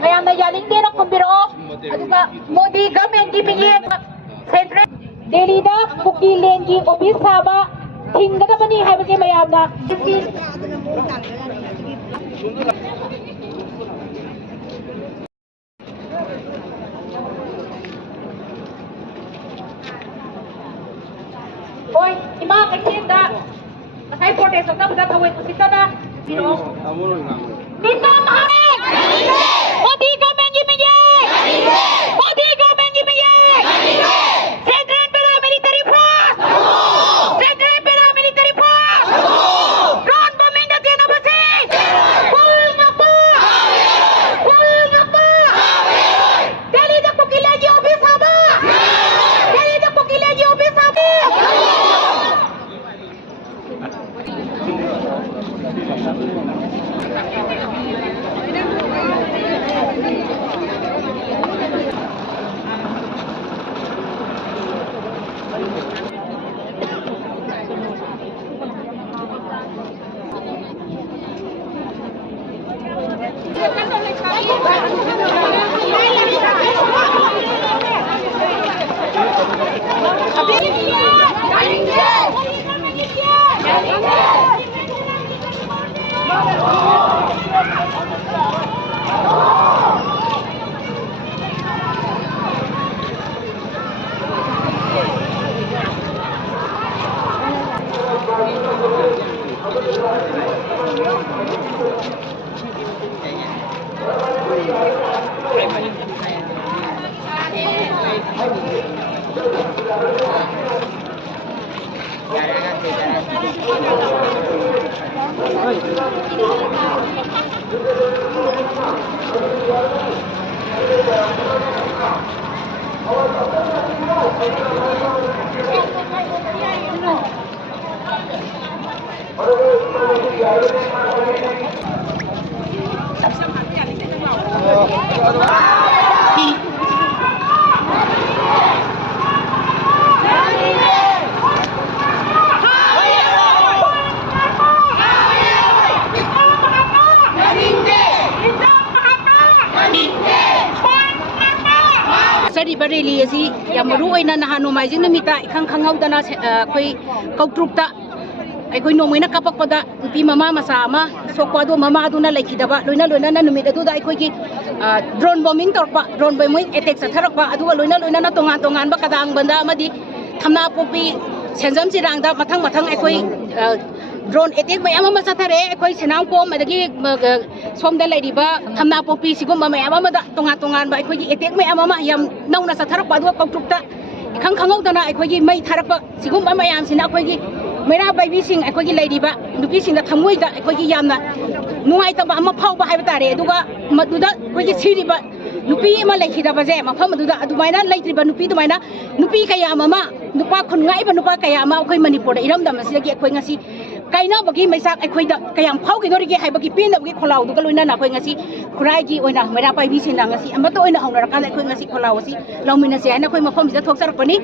mayamna yaling din ang kumbiro aduga Modi government gi miyek central Delhi da Kuki Lenji office saba hingadabani haibase mayamna Hoy ima kakinda masai protest ang da thawai kusitana Bisa mahamin! Modi government gi miyek! Modi government gi miyek! Central paramilitary force! Central paramilitary force! Drone bombing na din apa sih? Pul ngapa? Pul ngapa? Delhi da Kuki Lenji office apa? Delhi da Kuki Lenji office apa? Bareli asi yang maru oina nahanu maijing namita ikhang khangau dana khoi kautrukta ai khoi nomoina kapak pada nupi mama masa ama sokwa do mama aduna laikidaba loina loina na numit adu da ai khoi ki drone bombing torpa drone bombing attack sa tharakpa adu loina loina na tongan tongan ba kadang banda amadi thamna popi senjam chirang da mathang mathang ai khoi drone attack mayam ama sathare ai khoi senang pom adagi somda laidiba thamna popi sigumba mayam ama da tongan tongan ba ai khoi attack mayam ama yam nauna sa tharakpa adu kautrukta ikhang khangau dana ai khoi mai tharakpa sigumba mayam sina khoi gi Mera baby sing ai khoi gi laidiba nupi sing da thamoi da ai khoi gi yamna nuai ta ba ama phau ba hai ba tare aduga maduda khoi gi siriba nupi ma laikidaba je mafam aduda adumaina laitriba nupi dumaina nupi kaya ama nupa khun ngai ba nupa kaya ama khoi manipur da iram da masigi khoi ngasi kaina bagi maisak ai khoi da kayam phau gi dori gi hai bagi pin da bagi kholau du ga loina na khoi ngasi khurai gi oina mera baby sing da ngasi amma to oina haunara ka lai khoi ngasi kholau asi laumina se ai na khoi mafam ja thok sarak pani